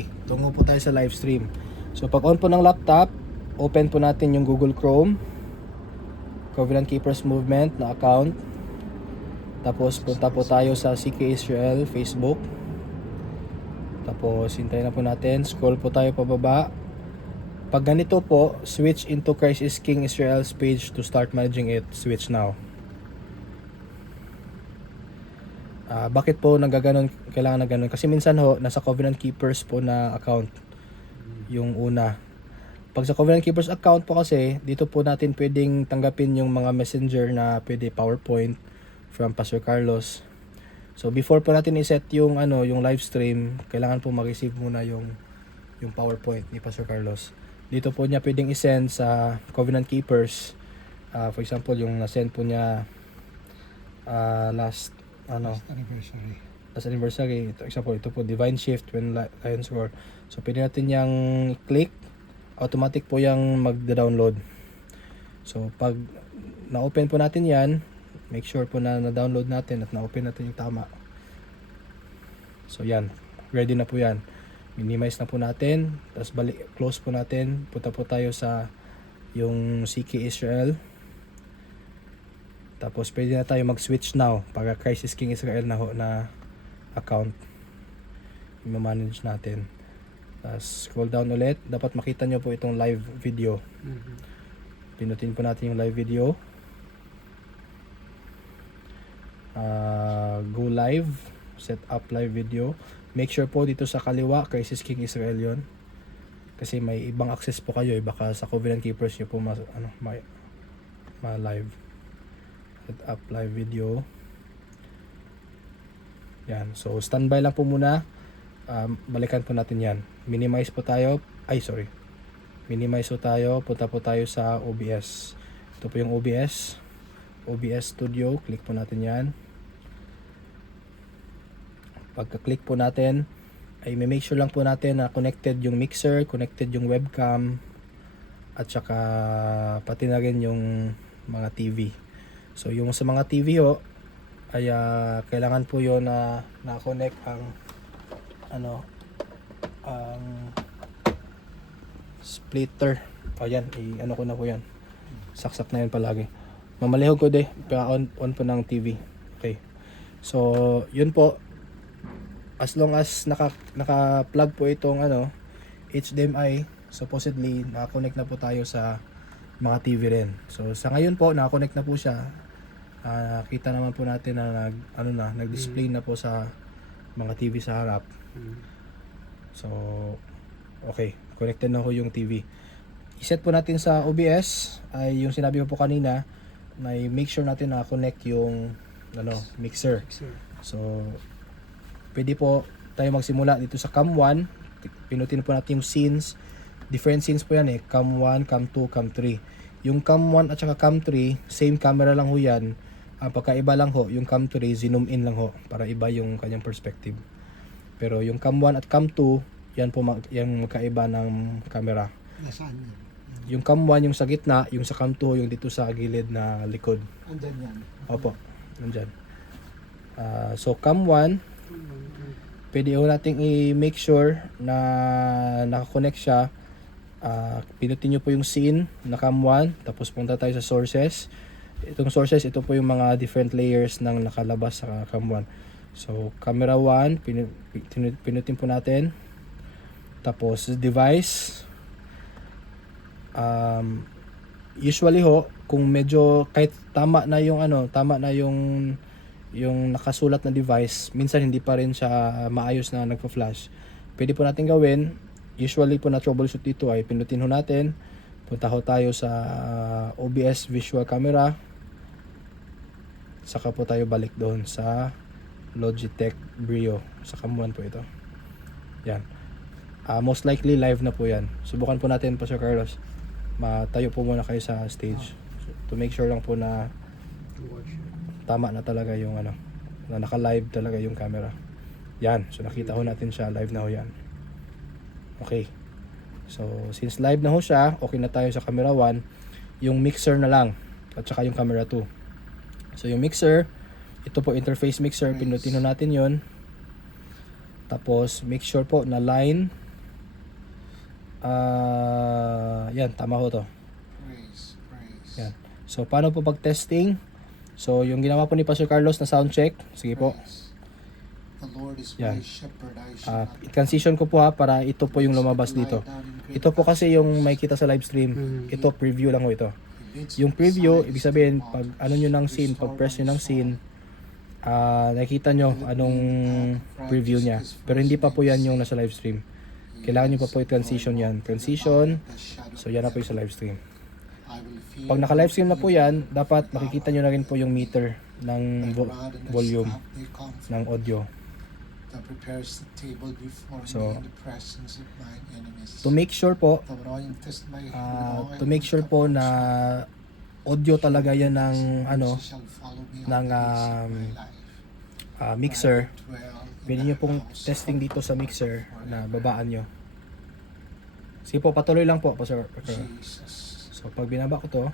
Okay, tungo po tayo sa live stream. So pag on po ng laptop, open po natin yung Google Chrome, Covenant Keepers Movement na account. Tapos punta po tayo sa CK Israel Facebook. Tapos hintayin na po natin, scroll po tayo pababa. Pag ganito po, switch into Christ is King Israel's page to start managing it. Switch now. Bakit po nagaganon, kailangan na ganun? Kasi minsan ho, nasa Covenant Keepers po na account yung una. Pag sa Covenant Keepers account po kasi, dito po natin pwedeng tanggapin yung mga messenger na pwede PowerPoint from Pastor Carlos. So before po natin i-set yung yung live stream, kailangan po mag-receive muna yung PowerPoint ni Pastor Carlos. Dito po niya pwedeng i-send sa Covenant Keepers. For example, yung na-send po niya last anniversary. Example, ito po Divine Shift when Lions Roar. So pwede natin yang click, automatic po yang magda-download. So pag na-open po natin yan, make sure po na na-download natin at na-open natin yung tama. So yan, ready na po yan. Minimize na po natin, tapos close po natin. Punta po tayo sa yung CK Israel. Tapos pwede na tayo mag-switch now para Christ is King Israel na account. I-manage natin. Tapos scroll down ulit. Dapat makita nyo po itong live video. Pinutin po natin yung live video. Go live. Set up live video. Make sure po dito sa kaliwa, Christ is King Israel yon. Kasi may ibang access po kayo. Baka sa Covenant Keepers nyo po ma-live. Set up live video. Yan. So standby lang po muna. Balikan po natin yan. Minimize po tayo. Minimize po tayo. Punta po tayo sa OBS. Ito po yung OBS. OBS Studio. Click po natin yan. Pagka-click po natin, ay may make sure lang po natin na connected yung mixer, connected yung webcam, at saka pati na rin yung mga TV. So yung sa mga TV ho, ay kailangan po yon na na-connect ang splitter. Ayan, i-ano ko na po yan. Saksak na yan palagi. Mamalihog ko on po ng TV. Okay. So yun po. As long as naka-plug po itong HDMI, supposedly naka-connect na po tayo sa mga TV rin. So sa ngayon po naka-connect na po siya. Kita naman po natin na nag-display na po sa mga TV sa harap. So okay, connected na po yung TV. I-set po natin sa OBS ay yung sinabi ko po kanina, may make sure natin na connect yung mixer. So pwede po tayo magsimula dito sa cam 1. Pinutin po natin yung scenes. Different scenes po yan cam 1, cam 2, cam 3. Yung cam 1 at saka cam 3, same camera lang ho yan. Ang pagkaiba lang ho, yung cam 3, zoom in lang ho para iba yung kanyang perspective. Pero yung cam 1 at cam 2, yan po yung magkaiba ng camera. Nasaan yan? Yung cam 1 yung sa gitna, yung sa cam 2 yung dito sa gilid na likod. Andyan yan. Opo, nandyan. So cam 1, pwede ho nating i-make sure na nakakonect siya. Pinutin nyo po yung scene na cam 1, tapos punta tayo sa sources. Itong sources, ito po yung mga different layers ng nakalabas sa cam 1. So camera 1, pinutin po natin. Tapos device. Usually ho, kung medyo kahit tama na yung nakasulat na device, minsan hindi pa rin siya maayos na nagpa-flash. Pwede po natin gawin, usually po na troubleshoot dito ay pinutin ho natin, punta ho tayo sa OBS visual camera, saka po tayo balik doon sa Logitech Brio, sa cam 1 po ito. Yan. Most likely live na po yan. Subukan po natin po Sir Carlos. Matayo po muna kayo sa stage to make sure lang po na tama na talaga yung na naka-live talaga yung camera. Yan. So nakita ho natin siya, live na ho yan. Okay. So since live na ho siya, okay na tayo sa camera 1. Yung mixer na lang at saka yung camera 2. So yung mixer, ito po interface mixer, pinutin ho natin yon. Tapos make sure po na line Yan, tama ho to. Praise, praise. Yan. So, paano po pag-testing? So, yung ginawa po ni Pastor Carlos na sound check. Sige po. Praise. The Lord is Yan. my shepherd, I shall not I-transition ko po ha para ito po yung lumabas dito. Ito po kasi yung may kita sa live stream. Ito, preview lang ho ito. Yung preview, ibig sabihin, pag ano nyo ng scene, pag press nyo ng scene, nakikita nyo anong preview niya. Pero hindi pa po yan yung nasa live stream. Kailangan nyo pa po i-transition yan. Transition, so yan na po yung sa live stream. Pag naka-live stream na po yan, dapat makikita nyo na rin po yung meter ng volume ng audio. that prepares the table before So, me in the presence of my enemies. To make sure po, to make sure po na audio talaga yan ng mixer. Pwede nyo pong testing dito sa mixer na babaan nyo. Sige po, patuloy lang po, Pastor. So pag binaba ko to,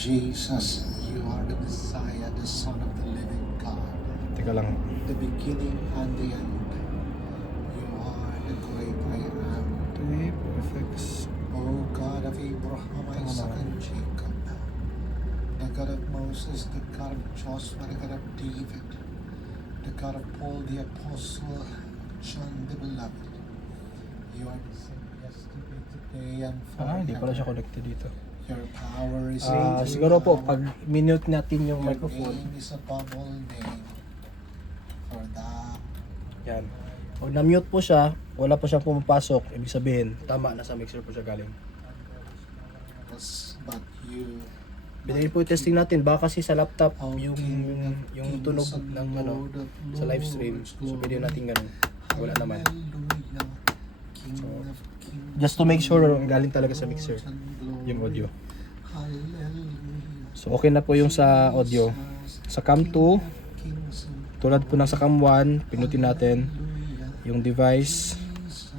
Jesus, you are the Messiah, the Son of the living God, teka lang. the beginning and the end. You are the great I am. Okay, perfect. O God of Abraham, Isaac, and Jacob, the God of Moses, the God of Joshua, the God of David, the God of Paul the Apostle, John the Beloved. You are the same yesterday, today, and Hindi pala siya forever. connected dito. Your power is Siguro po, pag minute natin yung Your microphone, name is above all name. For thou yan. Pag na-mute po siya, wala po siyang pumapasok, ibig sabihin, tama, nasa mixer po siya galing. was but you. Binigay po yung testing natin, baka kasi sa laptop, O yung King of tunog kings and ng Lord of sa live stream, lords, so pwede natin ganun. Wala naman. Hallelujah. King of kings Just to make sure and galing talaga sa mixer, lords and glory. yung audio. Hallelujah. So okay na po yung sa audio. Sa cam 2, Kings and tulad po ng sa cam 1, pinutin natin hallelujah. yung device. Jesus,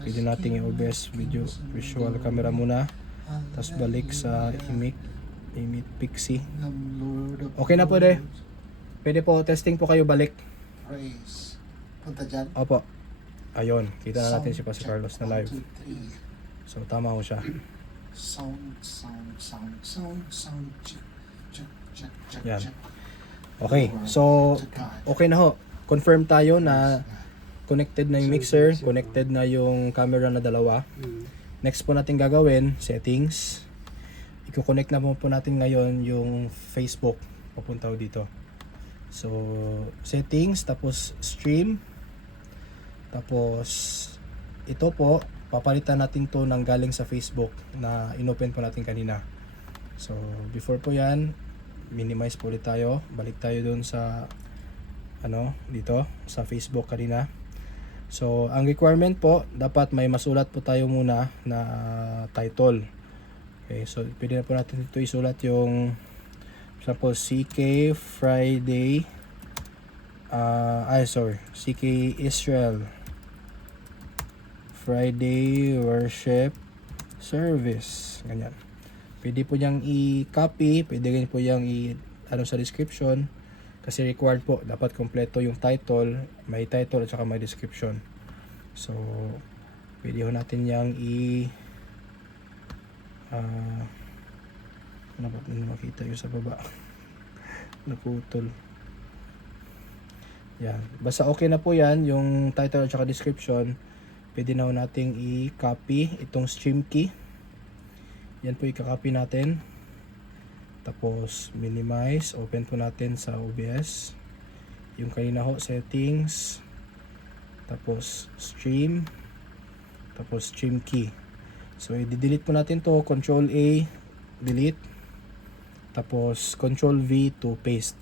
Pwede natin yung OBS visual camera muna. Tapos balik sa image Pixie. the Lord of Okay na po, de. lords. Pwede po, testing po kayo balik. Praise. Punta dyan. Opo. Ayun, kita na natin si Pastor Check. Carlos na live. 1, 2, 3. So tama ho siya. Sound. Check. Yan. Okay, so okay na ho. Confirm tayo na connected na yung mixer, connected na yung camera na dalawa. Next po natin gagawin, settings. I-connect na po natin ngayon yung Facebook. Papunta ho dito. So, settings, tapos stream. Tapos, ito po, papalitan natin to ng galing sa Facebook na inopen po natin kanina. So, before po yan, minimize po ulit tayo. Balik tayo dun sa, dito, sa Facebook kanina. So, ang requirement po, dapat may masulat po tayo muna na title. Okay, so pwede na po natin dito isulat yung, for example, CK Friday, CK Israel Friday Worship Service. Ganyan. Pwede po niyang i-copy, pwede rin po niyang sa description. Kasi required po, dapat kompleto yung title, may title at saka may description. So, pwede ho natin yang ano ba hindi makita yung sa baba. Naputol. Yan. Basta okay na po yan, yung title at saka description. Pwede na ho nating i-copy itong stream key. Yan po i-copy natin. Tapos minimize, open po natin sa OBS. Yung kanina ho, settings. Tapos stream. Tapos stream key. So i-delete po natin to, Control A, delete. Tapos Control V to paste.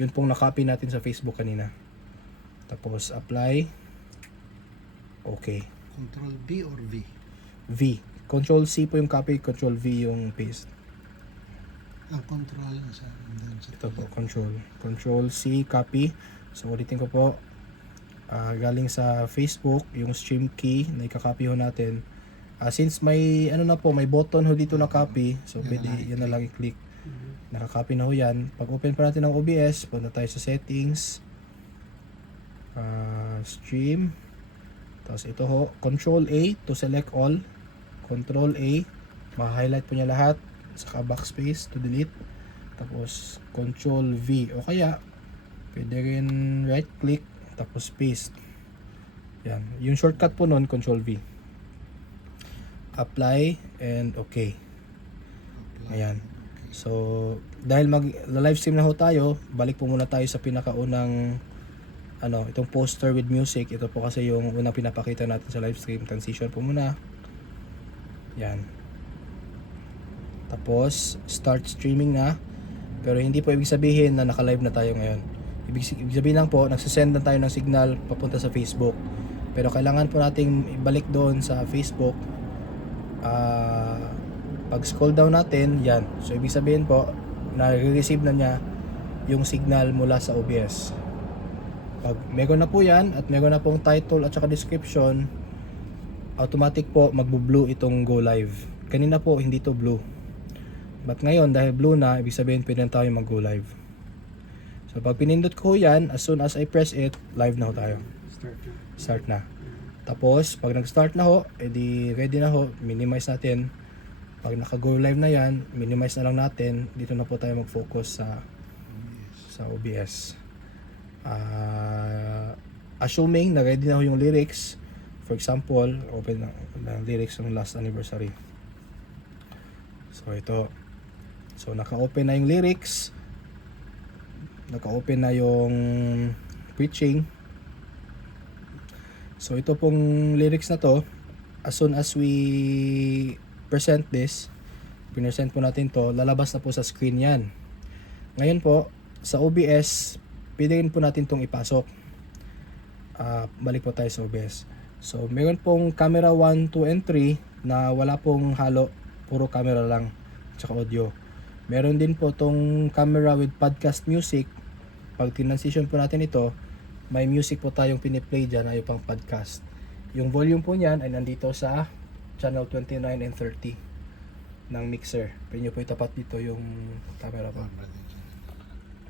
Yun pong na-copy natin sa Facebook kanina. Tapos apply. Okay. Control B or V? V. Control C po yung copy, Control V yung paste. Ang control sa Ito po, Control C, copy. So ulitin ko po. Galing sa Facebook, yung stream key na i-copy ho natin. Since may may button ho dito na copy, so pwede yan na lang i-click. Nakakopy na ho yan. Pag open pa natin ng OBS, punta tayo sa settings, stream, tapos ito ho, Control A to select all, Control A, ma-highlight po niya lahat, saka backspace to delete, tapos Control V, o kaya pwede rin right click tapos paste. Yan, yung shortcut po nun, Control V. Apply and okay. Ayan. So, dahil live stream na ho tayo, balik po muna tayo sa pinakaunang itong poster with music. Ito po kasi yung unang pinapakita natin sa live stream. Transition po muna. Yan. Tapos, start streaming na. Pero hindi po ibig sabihin na naka-live na tayo ngayon. Ibig sabihin lang po, nagsasend na tayo ng signal papunta sa Facebook. Pero kailangan po nating ibalik doon sa Facebook. Pag scroll down natin, yan. So, ibig sabihin po, na-receive na niya yung signal mula sa OBS. Pag meron na po yan, at meron na pong title at saka description, automatic po magbo-blue itong go live. Kanina po, hindi to blue. But ngayon, dahil blue na, ibig sabihin pwede na tayo mag-go live. So, pag pinindot ko yan, as soon as I press it, live na ho tayo. Start na. Tapos, pag nag-start na ho, edi ready na ho, minimize natin. Pag naka-go live na yan, minimize na lang natin. Dito na po tayo mag-focus sa OBS. Assuming na ready na ho yung lyrics, for example, open na lyrics ng last anniversary. So ito. So naka-open na yung lyrics. Naka-open na yung preaching. So ito pong lyrics na to, as soon as we present this, pinesent po natin to, lalabas na po sa screen yan. Ngayon po, sa OBS, pwede rin po natin tong ipasok. Balik po tayo sa OBS. So, meron pong camera 1, 2, and 3 na wala pong halo, puro camera lang, tsaka audio. Meron din po tong camera with podcast music. Pag transition po natin ito, may music po tayong piniplay dyan ay pang podcast. Yung volume po niyan ay nandito sa channel 29 and 30 ng mixer. Pwede nyo po itapat dito yung camera po.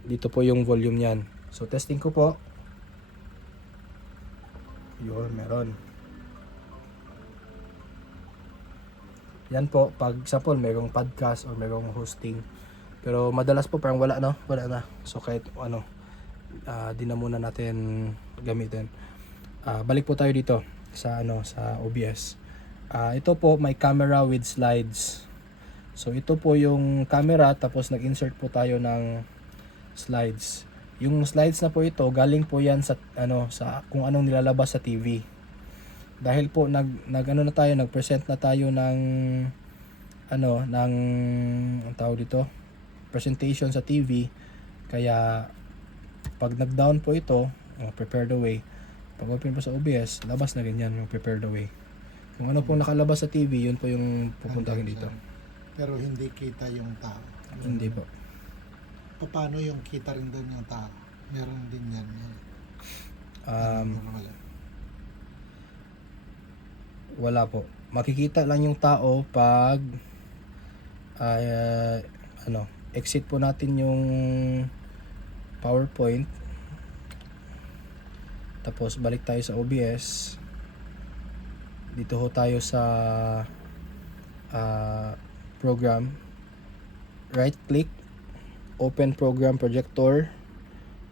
Dito po yung volume niyan. So testing ko po. Yun, meron. Yan po, pag example, mayroong podcast or mayroong hosting. Pero madalas po parang wala, no? Wala na. So kahit di na muna natin gamitin. Balik po tayo dito sa sa OBS. Ito po may camera with slides. So ito po yung camera, tapos nag-insert po tayo ng slides. Yung slides na po ito, galing po yan sa sa kung anong nilalabas sa TV. Dahil po nag-present na tayo ng ang tawag dito, presentation sa TV. Kaya pag nag-down po ito, prepare the way. Pag open po sa OBS, labas na ganyan yung prepare the way. Kung ano pong nakalabas sa TV, yun po yung pupuntahin dito. Pero hindi kita yung tao. Hindi po. Paano yung kita rin doon yung tao? Meron din yan. Wala po. Makikita lang yung tao pag exit po natin yung PowerPoint. Tapos balik tayo sa OBS. Dito ho tayo sa program. Right click, open program projector,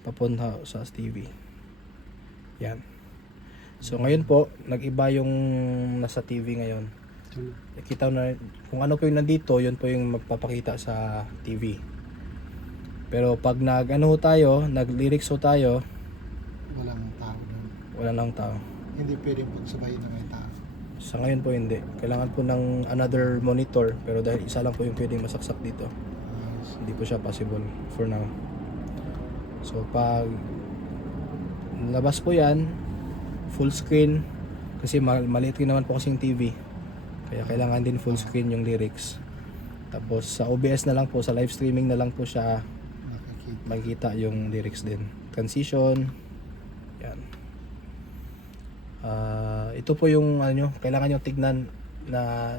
papunta sa TV. Yan. So ngayon po, nag-iba yung nasa TV ngayon. Kita na kung ano po yung nandito, yun po yung magpapakita sa TV. Pero pag nag-lyrics ho tayo, walang tao doon. wala lang tao. Hindi pwedeng pagsabay na may tao. Sa ngayon po hindi. Kailangan po ng another monitor, pero dahil isa lang po yung pwedeng masaksak dito, hindi po siya possible for now. So pag labas po yan, full screen, kasi maliit rin naman po kasing TV, kaya kailangan din full screen yung lyrics. Tapos sa OBS na lang po, sa live streaming na lang po siya makikita yung lyrics din. Transition, yan. Ito po yung kailangan nyo tignan na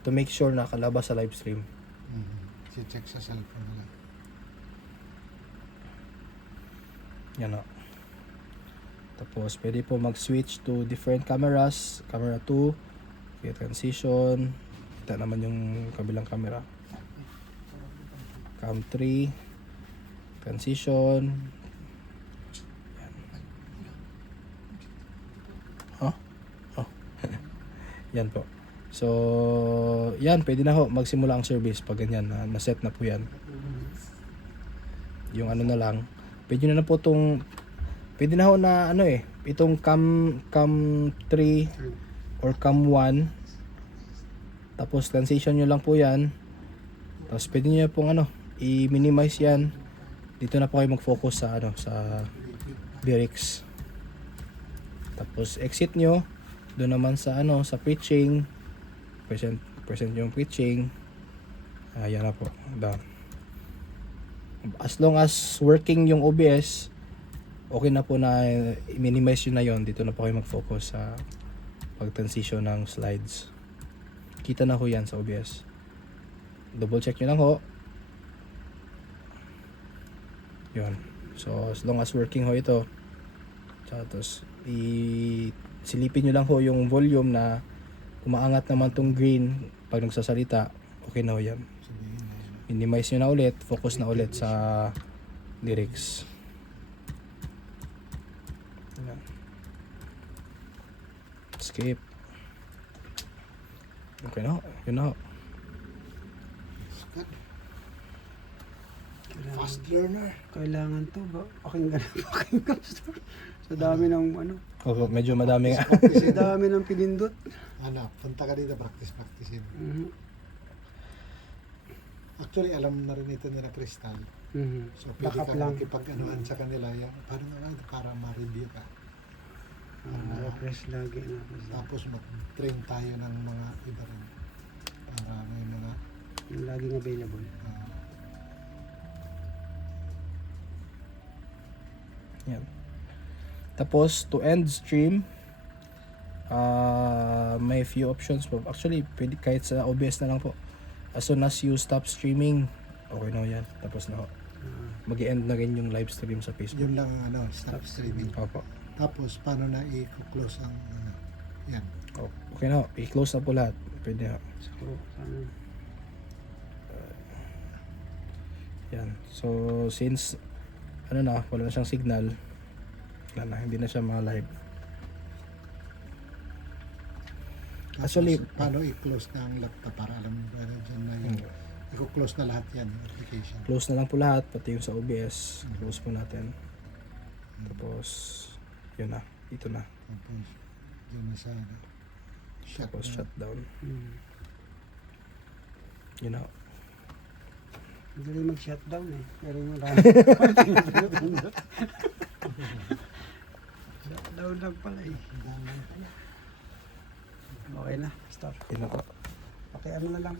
to make sure na kalabas sa live stream. check sa cellphone nila. Yan o. Tapos, pwede po mag-switch to different cameras. Camera 2, okay, transition. Kita naman yung kabilang camera. Cam 3, transition. Yan. Huh? Oh. Yan po. So, yan, pwede na ho magsimula ang service pag ganyan, na-set na po yan. Yung ano na lang, pwede na po itong, pwede na ho na ano itong cam 3 or cam 1, tapos transition nyo lang po yan, tapos pwede nyo pong i-minimize yan, dito na po kayo mag-focus sa sa lyrics, tapos exit nyo, doon naman sa sa preaching, present yung preaching, ayan na po, down. As long as working yung OBS, okay na po na i-minimize yun na yun. Dito na po kayo mag-focus sa pag-transition ng slides. Kita na ho yan sa OBS. Double check nyo lang ho. Yun. So, as long as working ho ito, tapos silipin nyo lang ho yung volume na umaangat naman tong green pag nagsasalita, okay na ho yan. Minimize nyo na ulit, focus na ulit sa lyrics. Ayan. Skip. Okay na ho, yun na ho. Fast learner. Kailangan to ba? Pakinggan sa dami ng Oh, medyo madami nga. sa dami ng pinindot. Punta ka dito, practice-practicein. Mhm. Actually, alam na rin ito nila Crystal. Mhm. So, pwede Backup ka lang. makipag-anuhan sa kanila. Para ma-review ka. Refresh lagi na. Tapos mag-train tayo ng mga iba rin. Para may mga Yung laging available. Yan. Tapos, to end stream, may few options po. Actually, pwede kahit sa OBS na lang po. As soon as you stop streaming, okay na yan. Tapos na ho. Mag-i-end na rin yung live stream sa Facebook. yun lang stop streaming. Opo. Tapos, paano na i-close ang yan. Oh, okay na ho. I-close na po lahat. Pwede na. So, sana. Yan. So, since wala na siyang signal, wala na, hindi na siya live. Tapos, Actually, paano i-close na ang laptop para alam mo ba dyan na yung i-close na lahat yan, yung application. Close na lang po lahat, pati yung sa OBS. Close po natin. Tapos, yun na. Ito na. Tapos, yun na sa Tapos, shutdown. Yun na. Madali mag-shutdown pero marami. Shutdown lang pala Okay na, stop. Yun na po. Okay, ano na lang.